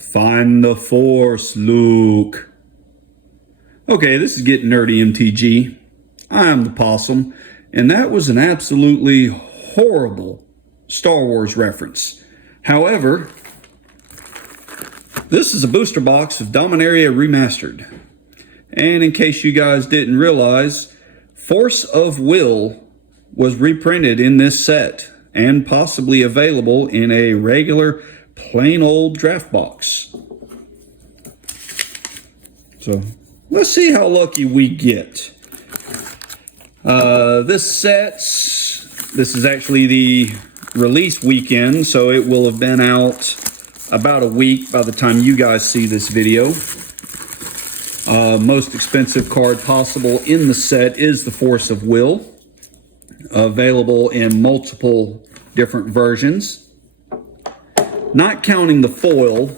Find the Force, Luke. Okay, this is getting nerdy, MTG. I am the Possum, and that was an absolutely horrible Star Wars reference. However, this is a booster box of Dominaria Remastered. And in case you guys didn't realize, Force of Will was reprinted in this set and possibly available in a regular plain old draft box. So let's see how lucky we get. This is actually the release weekend, so it will have been out about a week by the time you guys see this video. Most expensive card possible in the set is the Force of Will, available in multiple different versions. Not counting the foil,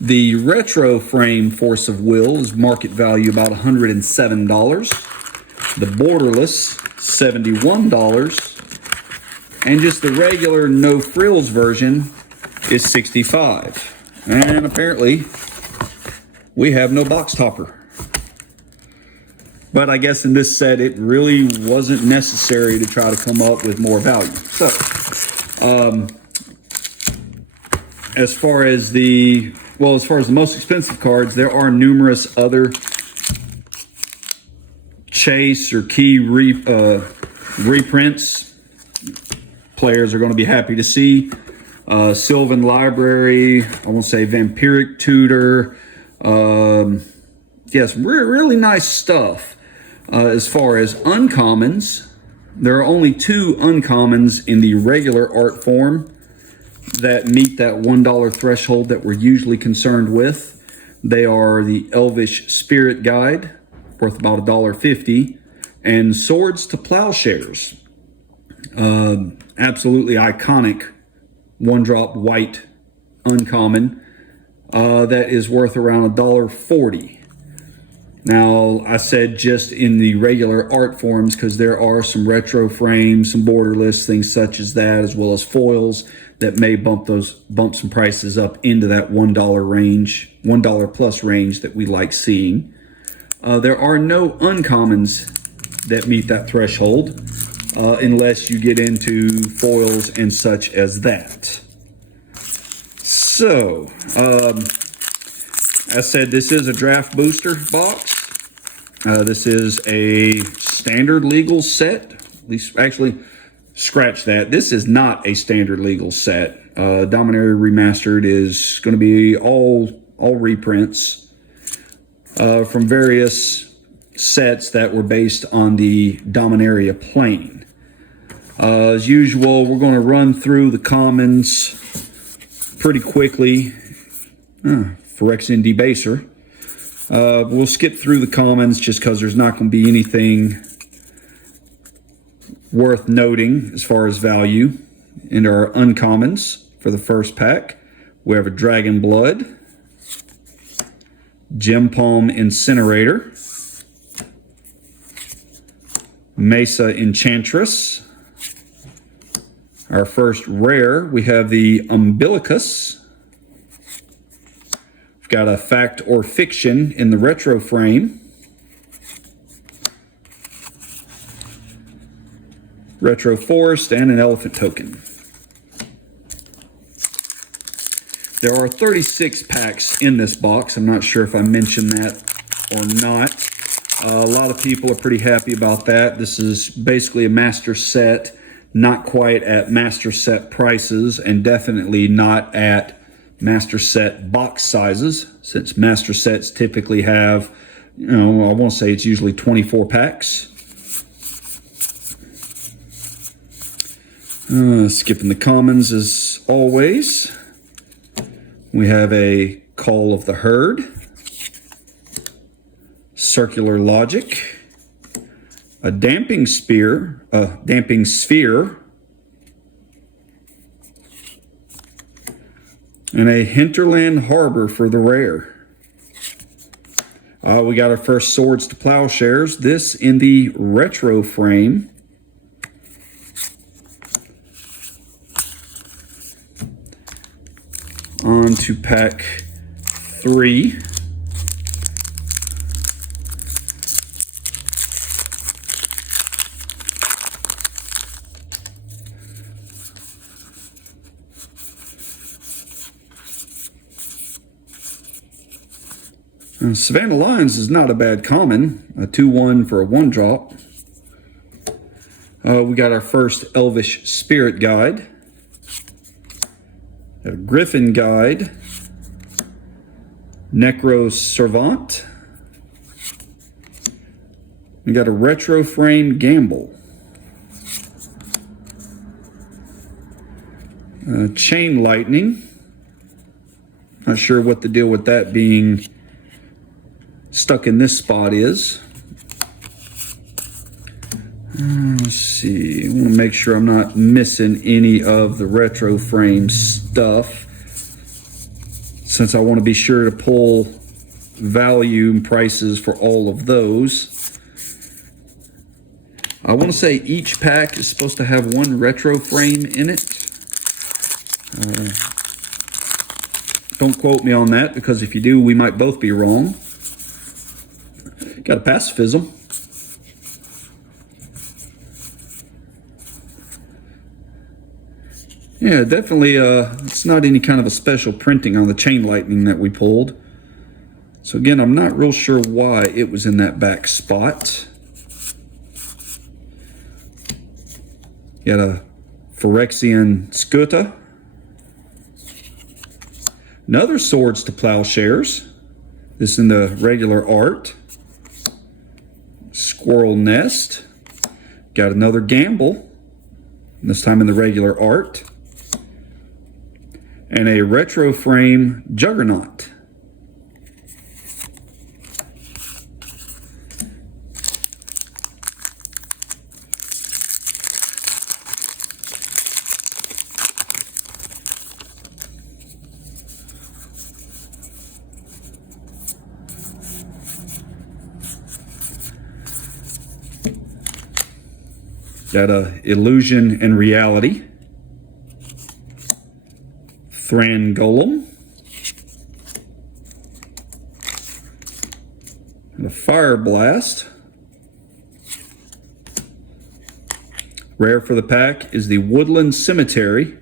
the retro frame Force of Will is market value about $107. The borderless, $71. And just the regular no frills version is $65. And apparently, we have no box topper. But I guess in this set, it really wasn't necessary to try to come up with more value. So, as far as the most expensive cards, there are numerous other chase or key reprints. Players are going to be happy to see. Sylvan Library, I won't say Vampiric Tutor. Yes, really nice stuff. As far as uncommons, there are only 2 uncommons in the regular art form that meet that $1 threshold that we're usually concerned with. They are the Elvish Spirit Guide, worth about $1.50, and Swords to Plowshares. Absolutely iconic 1-drop white uncommon that is worth around $1.40. Now, I said just in the regular art forms because there are some retro frames, some borderless, things such as that, as well as foils that may bump some prices up into that $1 range, $1 plus range that we like seeing. There are no uncommons that meet that threshold unless you get into foils and such as that. So, as said, this is a draft booster box. This is a standard legal set. At least, actually, scratch that. This is not a standard legal set. Dominaria Remastered is going to be all reprints from various sets that were based on the Dominaria plane. As usual, we're going to run through the commons pretty quickly. Phyrexian Debaser. We'll skip through the commons just because there's not going to be anything worth noting as far as value. And our uncommons for the first pack, we have a Dragon Blood, Gem Palm Incinerator, Mesa Enchantress. Our first rare, we have the Umbilicus. We've got a Fact or Fiction in the retro frame. Retro Forest and an Elephant Token. There are 36 packs in this box. I'm not sure if I mentioned that or not. A lot of people are pretty happy about that. This is basically a master set, not quite at master set prices, and definitely not at master set box sizes, since master sets typically have, I won't say it's usually 24 packs. Skipping the commons as always. We have a Call of the Herd, Circular Logic, a Damping Sphere, and a Hinterland Harbor for the rare. We got our first Swords to Plowshares, this in the retro frame. On to pack 3. Savannah Lions is not a bad common, a 2-1 for a 1-drop. We got our first Elvish Spirit Guide, a Griffin Guide, Necro Servant. We got a Retro Frame Gamble, Chain Lightning. Not sure what the deal with that being stuck in this spot is. Let's see. I want to make sure I'm not missing any of the retro frame stuff, since I want to be sure to pull value and prices for all of those. I want to say each pack is supposed to have 1 retro frame in it. Don't quote me on that, because if you do, we might both be wrong. Got a pacifism. Yeah, definitely, it's not any kind of a special printing on the Chain Lightning that we pulled. So again, I'm not real sure why it was in that back spot. Got a Phyrexian Skuta. Another Swords to Plowshares. This in the regular art. Squirrel Nest. Got another Gamble, this time in the regular art. And a Retro Frame Juggernaut. Got a Illusion and Reality, Thran Golem, and a Fire Blast. Rare for the pack is the Woodland Cemetery.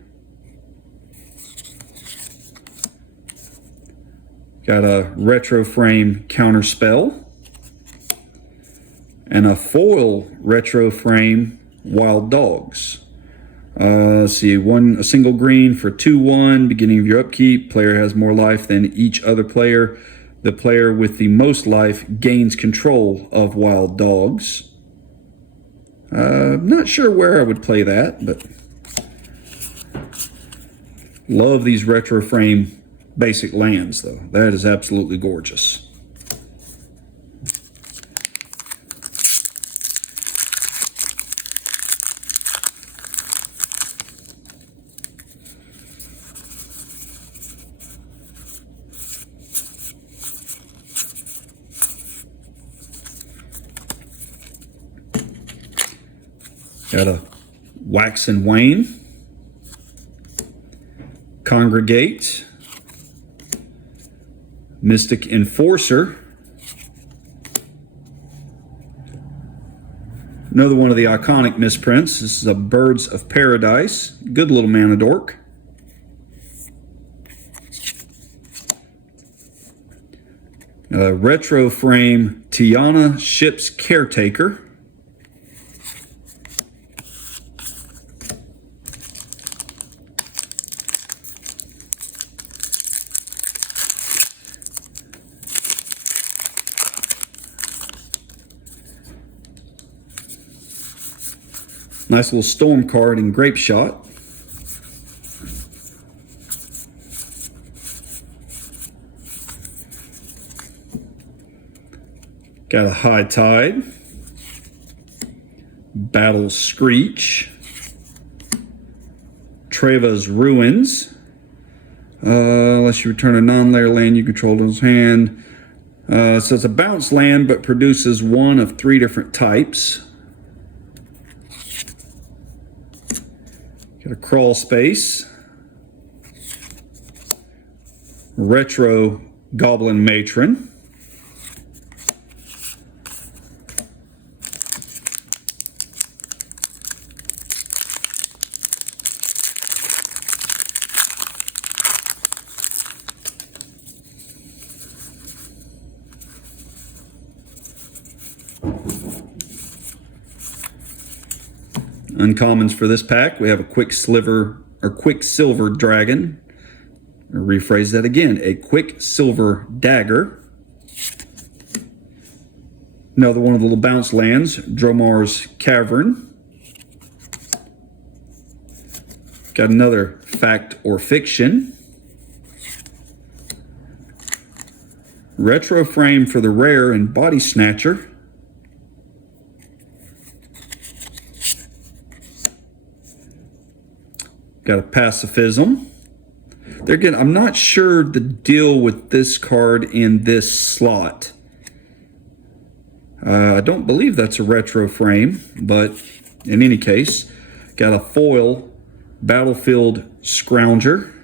Got a Retro Frame Counterspell, and a foil Retro Frame Wild Dogs. Let's see, a single green for 2-1, beginning of your upkeep. Player has more life than each other player. The player with the most life gains control of Wild Dogs. Not sure where I would play that, but love these retro frame basic lands, though. That is absolutely gorgeous. Got a Wax and Wane, Congregate, Mystic Enforcer, another one of the iconic misprints. This is a Birds of Paradise, good little mana dork. Retro Frame Tiana Ship's Caretaker. Nice little storm card in Grape Shot. Got a High Tide. Battle Screech. Treva's Ruins. Unless you return a non-layer land you control to his hand. So it's a bounce land, but produces one of 3 different types. Got a Crawl Space, Retro Goblin Matron. Uncommons for this pack, we have a Quicksilver Dragon. I'll rephrase that again, a Quicksilver Dagger. Another one of the little bounce lands, Dromar's Cavern. Got another Fact or Fiction. Retro frame for the rare and Body Snatcher. Got a Pacifism. There again, I'm not sure the deal with this card in this slot. I don't believe that's a retro frame, but in any case, got a foil Battlefield Scrounger.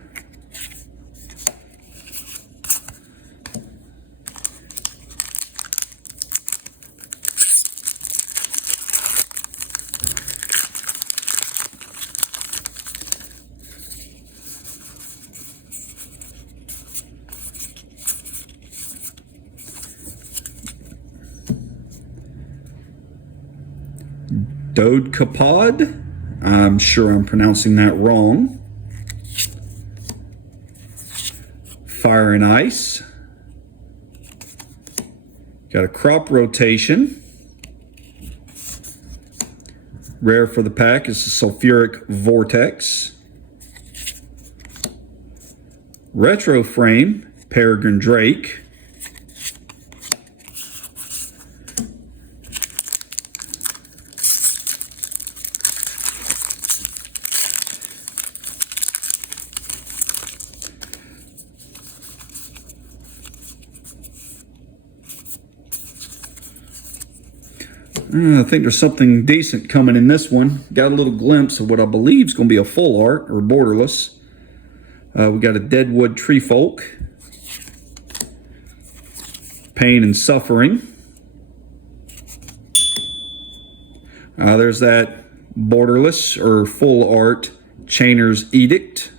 Dodecapod. I'm sure I'm pronouncing that wrong. Fire and Ice. Got a Crop Rotation. Rare for the pack is the Sulfuric Vortex. Retro frame, Peregrine Drake. I think there's something decent coming in this one. Got a little glimpse of what I believe is going to be a full art or borderless. We got a Deadwood Treefolk. Pain and Suffering. There's that borderless or full art Chainer's Edict.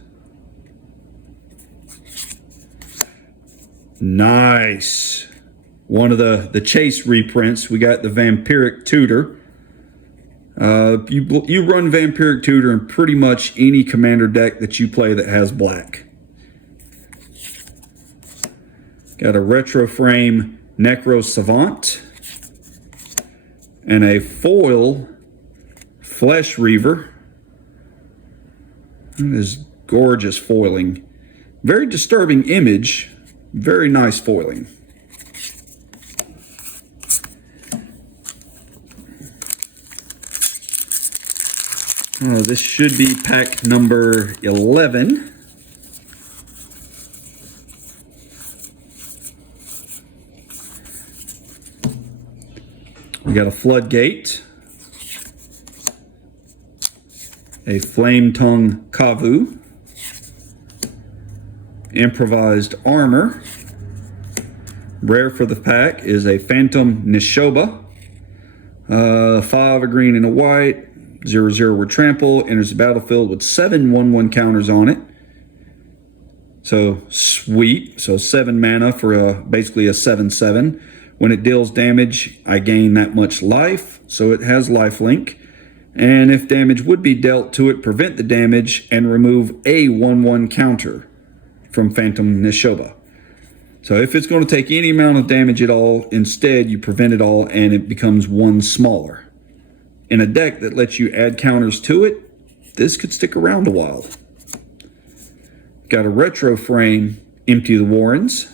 Nice. One of the Chase reprints, we got the Vampiric Tutor. You run Vampiric Tutor in pretty much any commander deck that you play that has black. Got a retro frame Necro Savant. And a foil Flesh Reaver. That is gorgeous foiling. Very disturbing image. Very nice foiling. This should be pack number 11. We got a Floodgate, a Flame Tongue Kavu, Improvised Armor. Rare for the pack is a Phantom Nishoba. 5, a green and a white. 0/0 with trample, enters the battlefield with 7 1/1 counters on it. So sweet. So 7 mana for basically a 7/7. When it deals damage, I gain that much life. So it has lifelink. And if damage would be dealt to it, prevent the damage and remove a 1/1 counter from Phantom Nishoba. So if it's going to take any amount of damage at all, instead you prevent it all and it becomes 1 smaller. In a deck that lets you add counters to it, this could stick around a while. Got a retro frame, Empty the Warrens.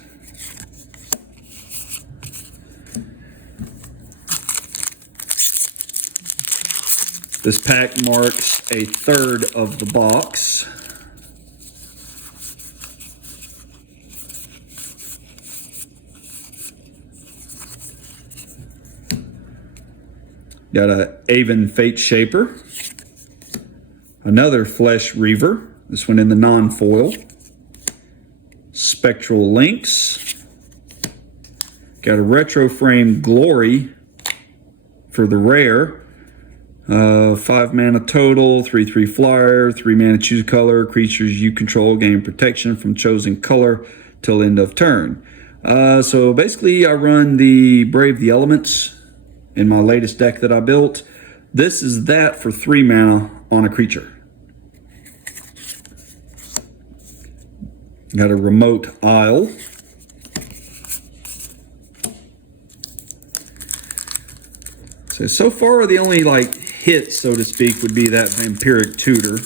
This pack marks a third of the box. Got a Aven Fate Shaper. Another Flesh Reaver. This one in the non-foil. Spectral Lynx. Got a retro frame Glory for the rare. 5 mana total, 3/3 flyer, 3 mana choose color, creatures you control gain protection from chosen color till end of turn. So basically I run the Brave the Elements in my latest deck that I built. This is that for 3 mana on a creature. Got a Remote Isle. So far the only like hit, so to speak, would be that Vampiric Tutor.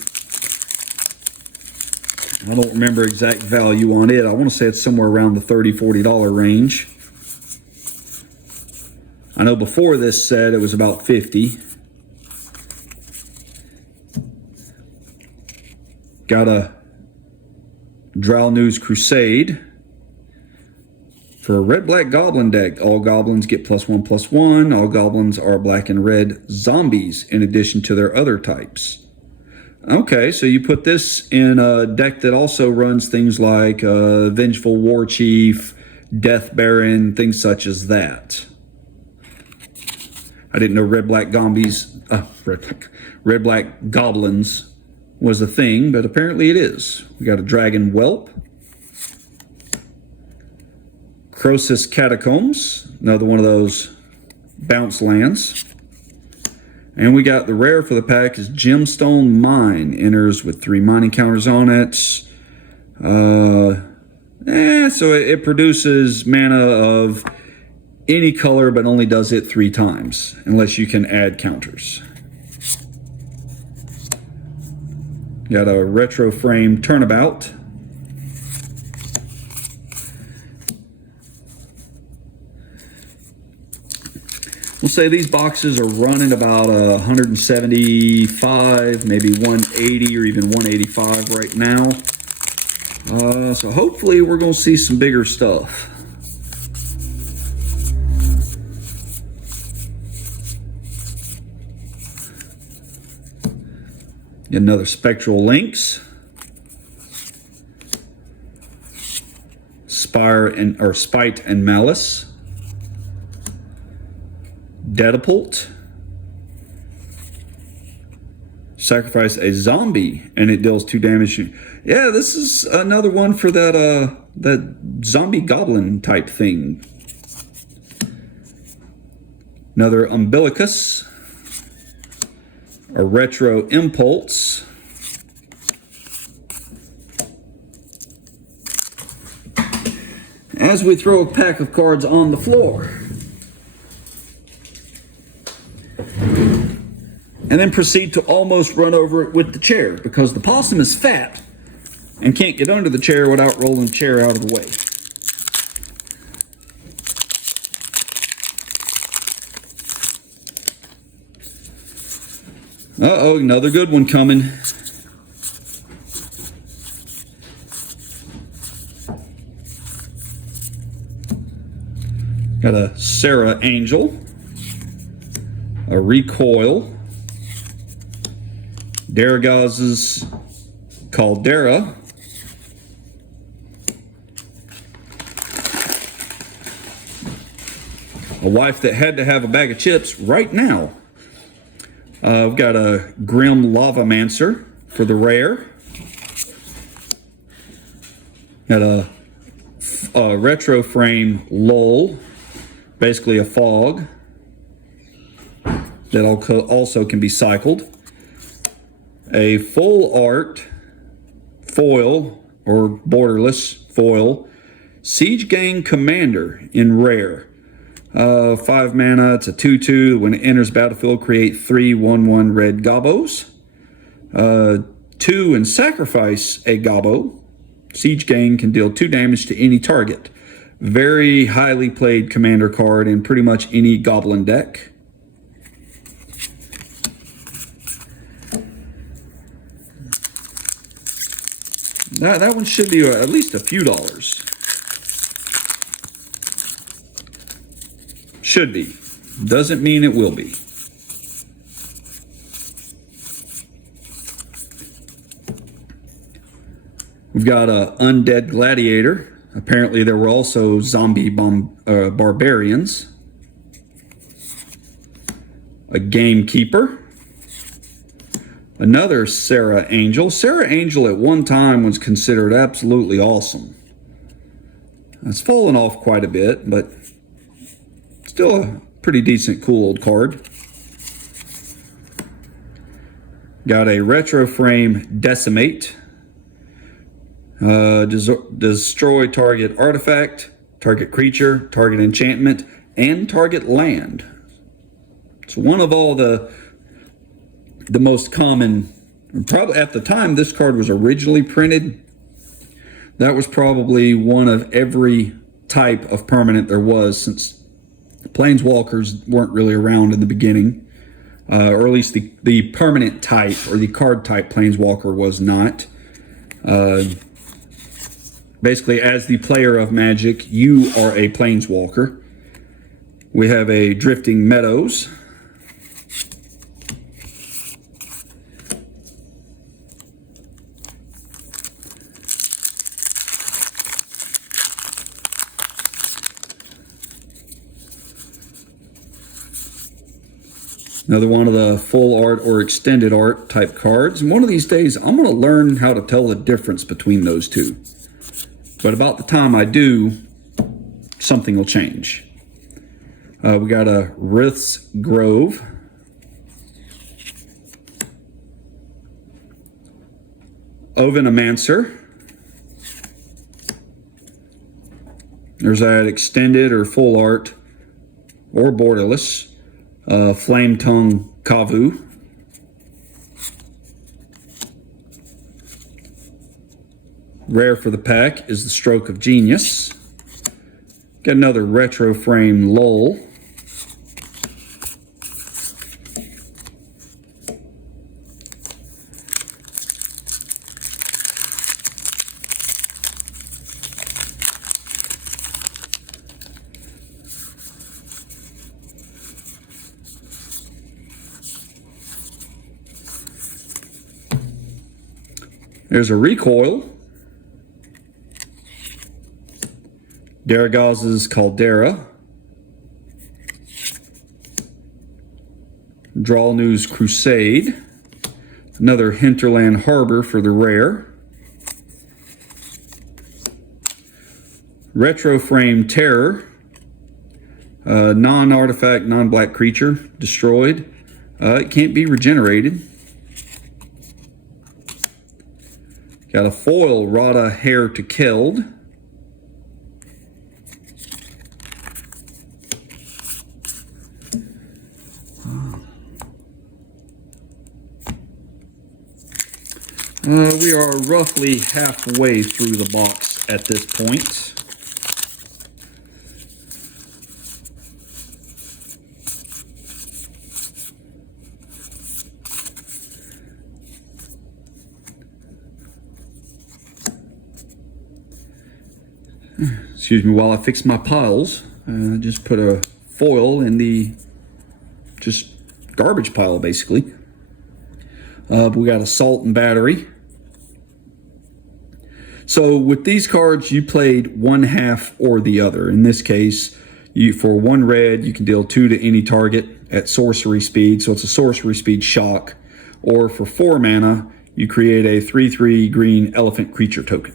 I don't remember exact value on it. I want to say it's somewhere around the $30–40 range. I know before this set it was about $50. Got a Drow News Crusade. For a red-black goblin deck, all goblins get +1/+1. All goblins are black and red zombies in addition to their other types. Okay, so you put this in a deck that also runs things like Vengeful War Chief, Death Baron, things such as that. I didn't know red-black goblins was a thing, but apparently it is. We got a Dragon Whelp. Croesus Catacombs, another one of those bounce lands. And we got the rare for the pack is Gemstone Mine. Enters with 3 mining counters on it. So it produces mana of any color, but only does it 3 times, unless you can add counters. Got a Retro Frame Turnabout. We'll say these boxes are running about 175, maybe 180 or even 185 right now. So hopefully we're going to see some bigger stuff. Another Spectral Lynx. Spite and Malice. Dedapult. Sacrifice a zombie and it deals 2 damage. Yeah, this is another one for that zombie goblin type thing. Another Umbilicus. A Retro Impulse. As we throw a pack of cards on the floor. And then proceed to almost run over it with the chair because the possum is fat and can't get under the chair without rolling the chair out of the way. Uh-oh, another good one coming. Got a Sarah Angel, a Recoil, Daragaz's Caldera, a wife that had to have a bag of chips right now. We've got a Grim Lavamancer for the rare. Got a Retro Frame Lull, basically a fog that also can be cycled. A full art foil or borderless foil Siege Gang Commander in rare. 5 mana, it's a 2/2. When it enters battlefield, create 3 1/1 red gobos. 2 and sacrifice a gobbo. Siege Gang can deal 2 damage to any target. Very highly played commander card in pretty much any goblin deck. That one should be at least a few dollars. Should be. Doesn't mean it will be. We've got a Undead Gladiator, Apparently there were also zombie barbarians. A gamekeeper. Another Sarah Angel. Sarah Angel at one time was considered absolutely awesome. It's fallen off quite a bit, but still a pretty decent, cool old card. Got a retro frame Decimate. Destroy target artifact, target creature, target enchantment, and target land. It's one of all the most common, probably at the time this card was originally printed, that was probably one of every type of permanent there was, since Planeswalkers weren't really around in the beginning. Or at least the permanent type or the card type Planeswalker was not. Basically, as the player of Magic, you are a Planeswalker. We have a Drifting Meadows. Another one of the full art or extended art type cards. And one of these days, I'm going to learn how to tell the difference between those two. But about the time I do, something will change. We got a Rith's Grove. Ovenomancer. There's that extended or full art or borderless. Flame Tongue Kavu. Rare for the pack is the Stroke of Genius. Got another retro frame Lull. There's a Recoil. Daragaz's Caldera. Drawlnew's Crusade. Another Hinterland Harbor for the rare. Retro Frame Terror. Non-artifact, non-black creature. Destroyed. It can't be regenerated. Got a foil Rada Hair to Keld. We are roughly halfway through the box at this point. Excuse me while I fix my piles. Just put a foil in the just garbage pile, basically. We got Assault and Battery. So with these cards, you played one half or the other. In this case, for 1 red, you can deal 2 to any target at sorcery speed. So it's a sorcery speed shock. Or for 4 mana, you create a 3/3 green elephant creature token.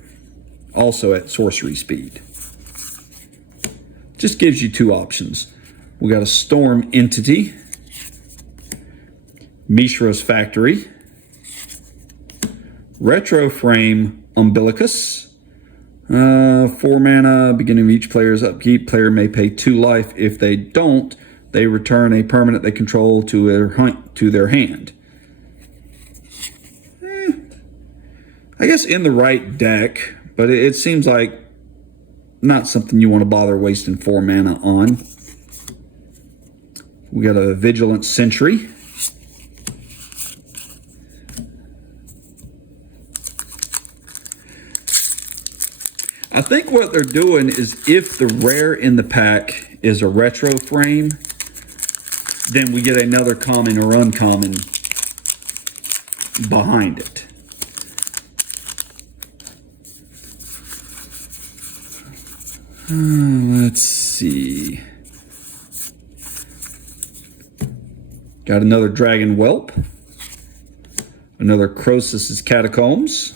Also at sorcery speed. Just gives you 2 options. We got a Storm Entity. Mishra's Factory. Retro Frame Umbilicus. 4 mana, beginning of each player's upkeep. Player may pay 2 life. If they don't, they return a permanent they control to their hand. I guess in the right deck, but it seems like not something you want to bother wasting 4 mana on. We got a Vigilant Sentry. I think what they're doing is if the rare in the pack is a retro frame, then we get another common or uncommon behind it. Let's see. Got another Dragon Whelp. Another Croesus' Catacombs.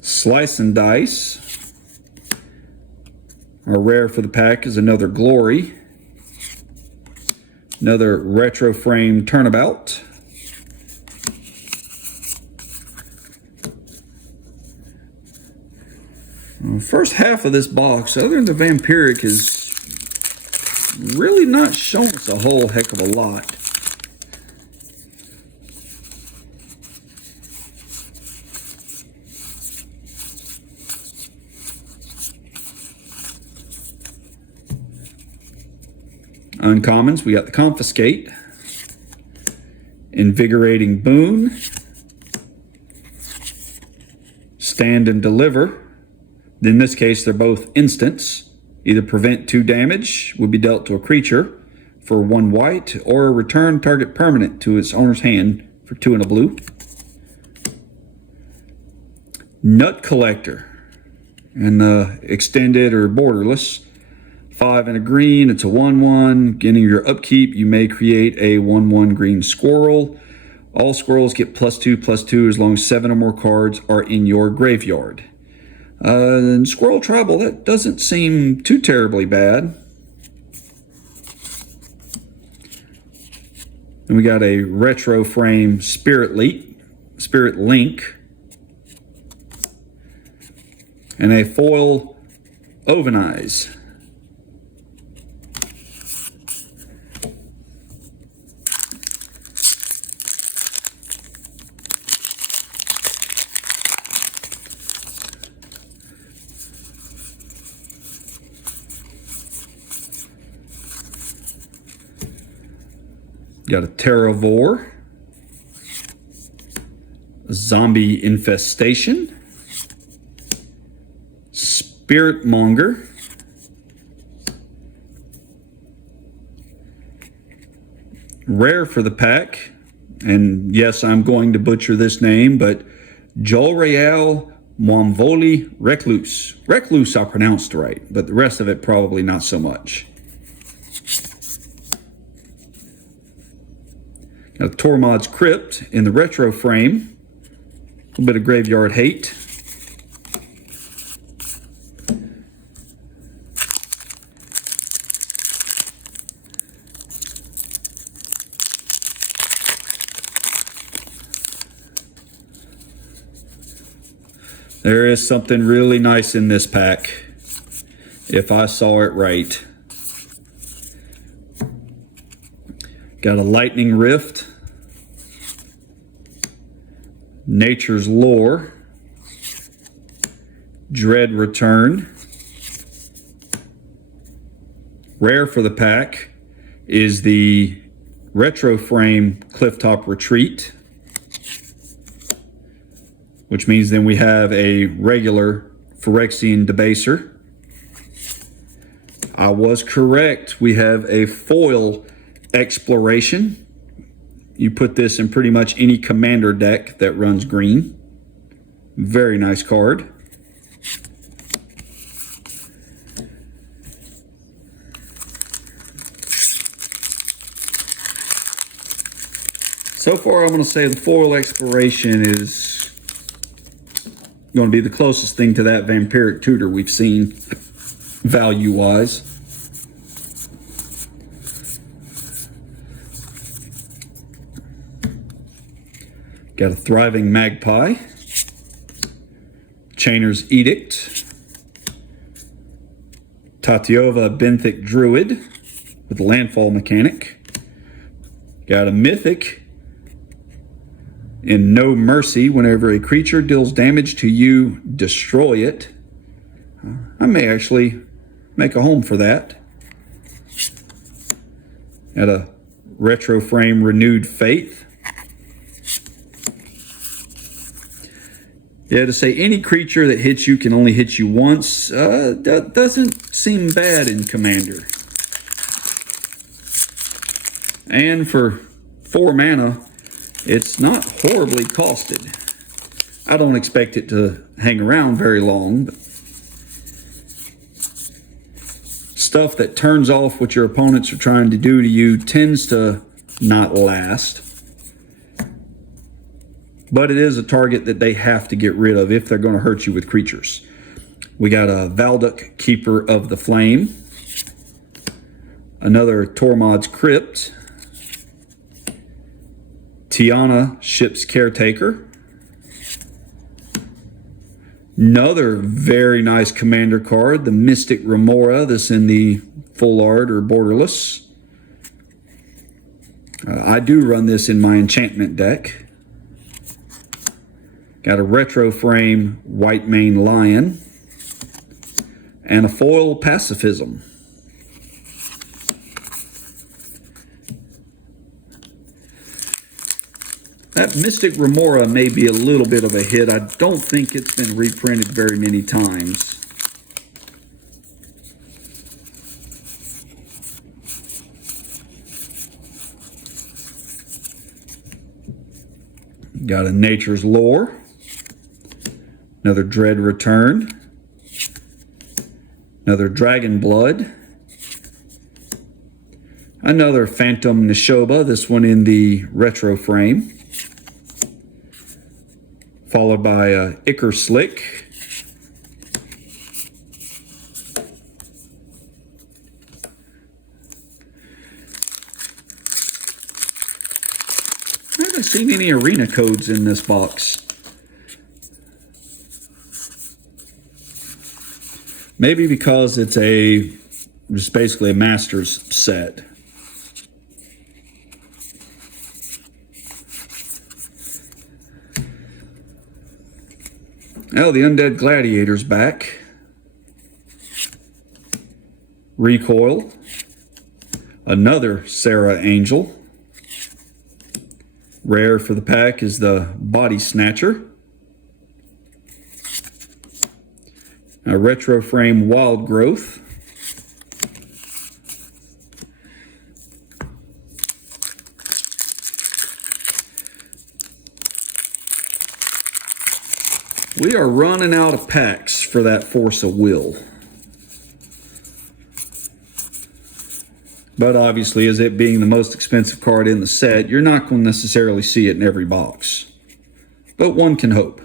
Slice and Dice. Our rare for the pack is another Glory. Another Retro Frame Turnabout. First half of this box, other than the Vampiric, is really not showing us a whole heck of a lot. Uncommons, we got the Confiscate, Invigorating Boon, Stand and Deliver. In this case, they're both instants. Either prevent 2 damage, will be dealt to a creature for 1 white, or return target permanent to its owner's hand for 2 and a blue. Nut Collector, and extended or borderless. 5 and a green, it's a 1/1. Beginning of your upkeep, you may create a 1/1 green squirrel. All squirrels get +2/+2 as long as 7 or more cards are in your graveyard. And Squirrel Tribal, that doesn't seem too terribly bad. And we got a Retro Frame Spirit Link, and a foil Ovenize. Got a Terravore, a Zombie Infestation, Spirit Monger, rare for the pack, and yes, I'm going to butcher this name, but Jolrael Monvoli Recluse. Recluse I pronounced right, but the rest of it probably not so much. Got Tormod's Crypt in the retro frame. A little bit of graveyard hate. There is something really nice in this pack, if I saw it right. Got a Lightning Rift, Nature's Lore, Dread Return. Rare for the pack is the Retro Frame Clifftop Retreat, which means then we have a regular Phyrexian Debaser. I was correct. We have a foil Exploration. You put this in pretty much any commander deck that runs green. Very nice card. So far, I'm going to say the foil Exploration is going to be the closest thing to that Vampiric Tutor we've seen, value-wise. Got a Thriving Magpie, Chainer's Edict, Tatiova Benthic Druid with landfall mechanic. Got a Mythic in No Mercy. Whenever a creature deals damage to you, destroy it. I may actually make a home for that. Got a Retro Frame Renewed Faith. Yeah, to say any creature that hits you can only hit you once, that doesn't seem bad in Commander. And for 4 mana, it's not horribly costed. I don't expect it to hang around very long, but Stuff that turns off what your opponents are trying to do to you tends to not last. But it is a target that they have to get rid of if they're going to hurt you with creatures. We got a Valduk, Keeper of the Flame. Another Tormod's Crypt. Tiana, Ship's Caretaker. Another very nice commander card, the Mystic Remora, this in the full art or borderless. I do run this in my enchantment deck. Got a retro frame White Mane Lion. And a foil Pacifism. That Mystic Remora may be a little bit of a hit. I don't think it's been reprinted very many times. Got a Nature's Lore. Another Dread Return. Another Dragon Blood. Another Phantom Nishoba, this one in the retro frame. Followed by Ichor Slick. I haven't seen any arena codes in this box. Maybe because it's just basically a Masters set. Oh, the Undead Gladiator's back. Recoil. Another Sarah Angel. Rare for the pack is the Body Snatcher. A retro frame Wild Growth. We are running out of packs for that Force of Will. But obviously, as it being the most expensive card in the set, you're not going to necessarily see it in every box. But one can hope.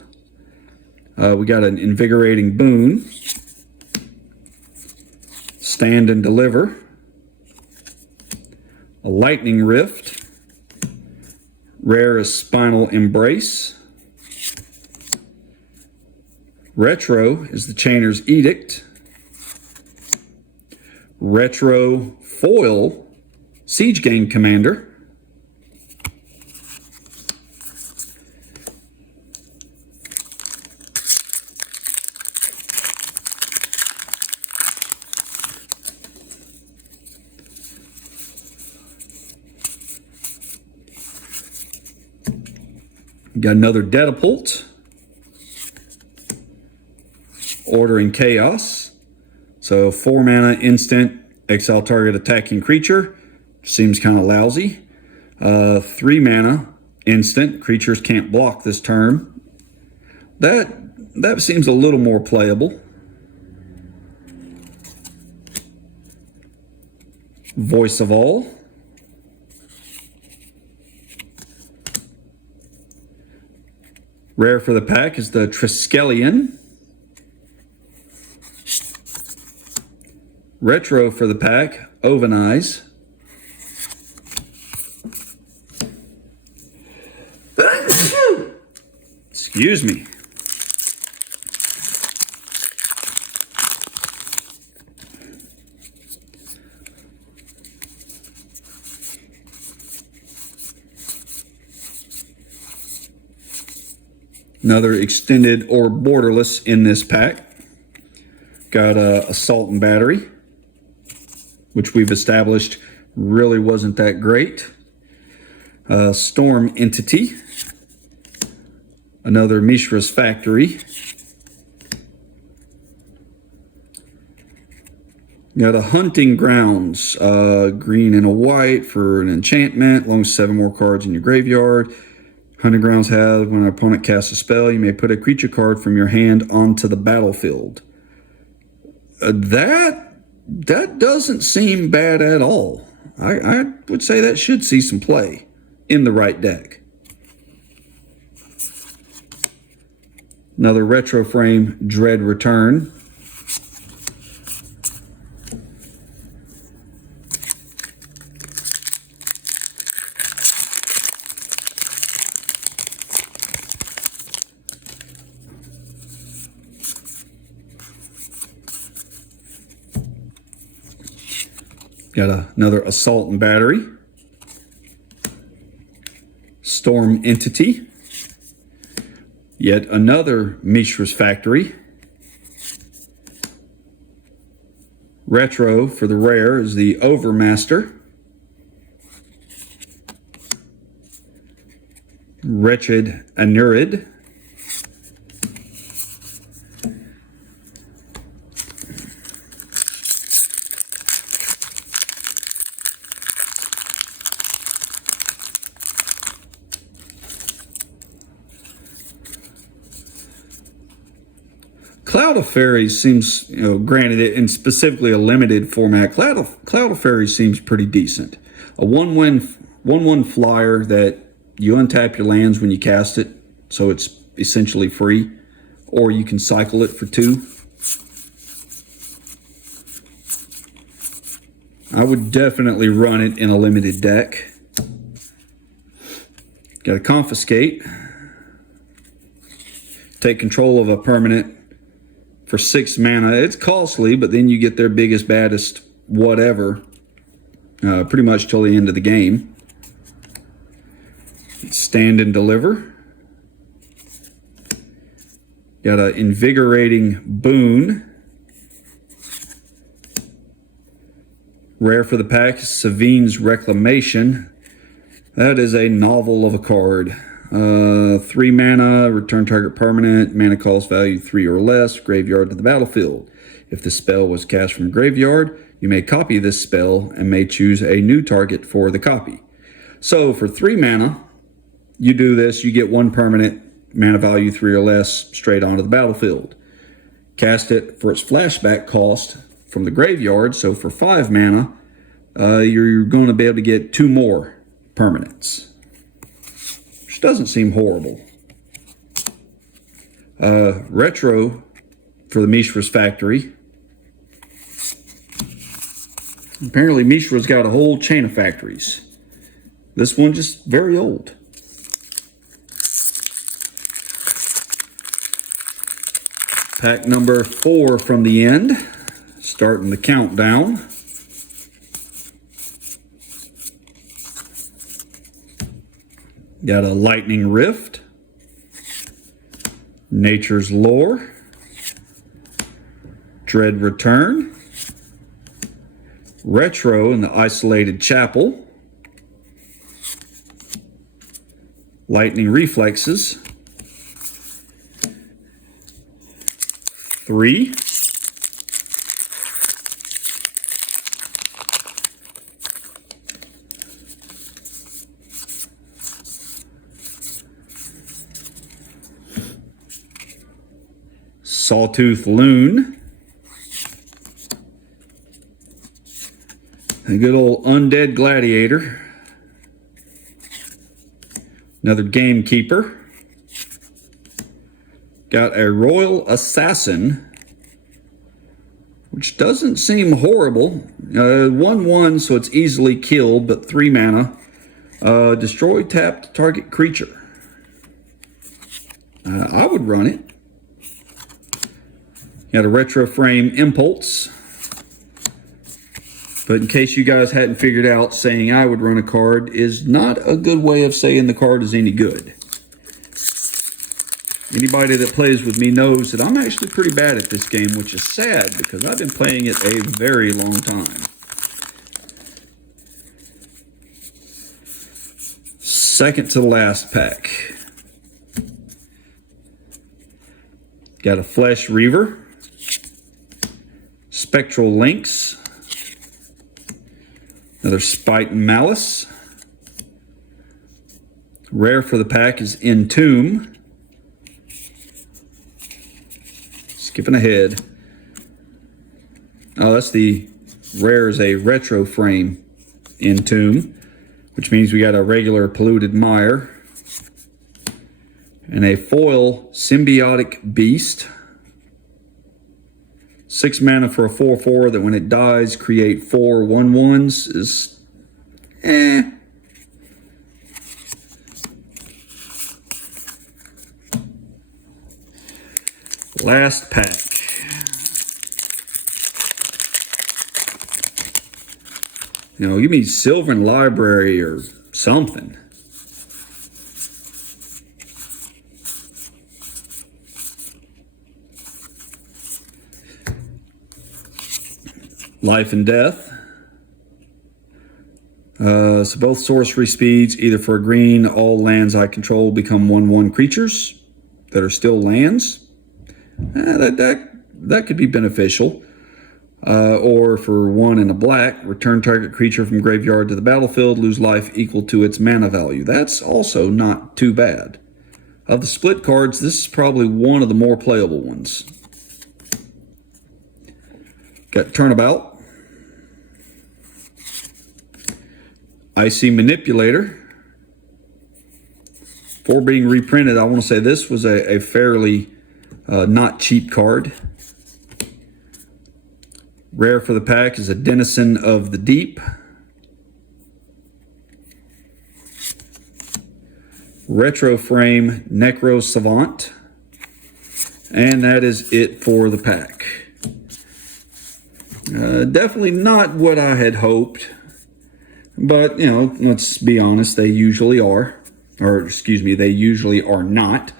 We got an Invigorating Boon. Stand and Deliver. A Lightning Rift. Rare is Spinal Embrace. Retro is the Chainer's Edict. Retro foil Siege Gang Commander. Got another Dedapult. Ordering Chaos. So 4 mana instant, exile target attacking creature. Seems kind of lousy. 3 mana instant, creatures can't block this turn. That seems a little more playable. Voice of All. Rare for the pack is the Triskelion. Retro for the pack, Ovenize. Excuse me. Another extended or borderless in this pack. Got Assault and Battery, which we've established really wasn't that great. Storm Entity. Another Mishra's Factory. Got a Hunting Grounds, green and a white for an enchantment, along with 7 more cards in your graveyard. Hunting Grounds has, when an opponent casts a spell, you may put a creature card from your hand onto the battlefield. That That doesn't seem bad at all. I would say that should see some play in the right deck. Another retro frame Dread Return. Got another Assault and Battery. Storm Entity. Yet another Mishra's Factory. Retro for the rare is the Overmaster. Wretched Anurid. Cloud of Fairies seems, granted it in specifically a limited format, Cloud of Fairies seems pretty decent. A 1/1 flyer that you untap your lands when you cast it, so it's essentially free, or you can cycle it for 2. I would definitely run it in a limited deck. Got to Confiscate. Take control of a permanent for 6 mana. It's costly, but then you get their biggest, baddest, whatever, pretty much till the end of the game. Stand and Deliver. Got an Invigorating Boon. Rare for the pack, Savine's Reclamation. That is a novel of a card. 3 mana, return target permanent, mana cost value 3 or less, graveyard to the battlefield. If the spell was cast from graveyard, you may copy this spell and may choose a new target for the copy. So for 3 mana, you do this, you get 1 permanent, mana value 3 or less, straight onto the battlefield. Cast it for its flashback cost from the graveyard, so for 5 mana, you're going to be able to get 2 more permanents. Doesn't seem horrible. Retro for the Mishra's Factory. Apparently Mishra's got a whole chain of factories. This one just very old. Pack number 4 from the end. Starting the countdown. Got a Lightning Rift, Nature's Lore, Dread Return, Retro in the Isolated Chapel, Lightning Reflexes, 3, Sawtooth Loon, a good old Undead Gladiator, another Gamekeeper, got a Royal Assassin, which doesn't seem horrible, 1/1 so it's easily killed, but 3 mana, destroy tapped target creature. I would run it. Got a Retro Frame Impulse. But in case you guys hadn't figured out, saying I would run a card is not a good way of saying the card is any good. Anybody that plays with me knows that I'm actually pretty bad at this game, which is sad because I've been playing it a very long time. Second to the last pack. Got a Flesh Reaver. Spectral Lynx. Another Spite and Malice. Rare for the pack is Entomb. Skipping ahead. Oh, that's the rare is a retro frame entomb, which means we got a regular polluted mire. And a foil symbiotic beast. 6 mana for a 4/4 that when it dies, create 4 1/1s is Last pack. You know, give me Sylvan Library or something. Life and Death. So both sorcery speeds, either for a green, all lands I control become 1/1 creatures that are still lands. That could be beneficial. Or for 1 and a black, return target creature from graveyard to the battlefield, lose life equal to its mana value. That's also not too bad. Of the split cards, this is probably one of the more playable ones. Got Turnabout. Icy Manipulator. For being reprinted, I want to say this was a fairly not cheap card. Rare for the pack is a Denizen of the Deep. Retro frame Necro Savant. And that is it for the pack. Definitely not what I had hoped. But, you know, let's be honest, they usually are. Or, excuse me, they usually are not.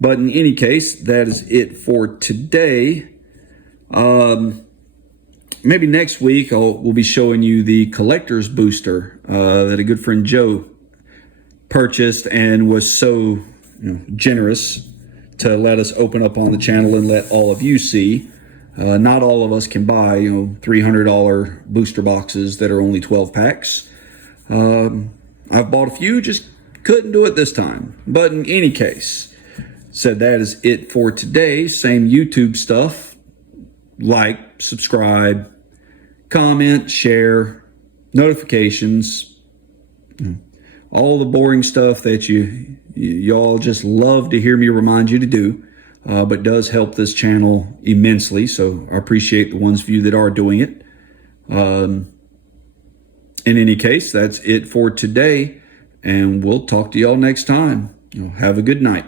But in any case, that is it for today. Maybe next week we'll be showing you the collector's booster that a good friend Joe purchased and was so generous to let us open up on the channel and let all of you see. Not all of us can buy $300 booster boxes that are only 12 packs. I've bought a few, just couldn't do it this time. But in any case, said that is it for today. Same YouTube stuff. Like, subscribe, comment, share, notifications, all the boring stuff that y'all just love to hear me remind you to do, but does help this channel immensely. So I appreciate the ones of you that are doing it. In any case, that's it for today, and we'll talk to y'all next time. Have a good night.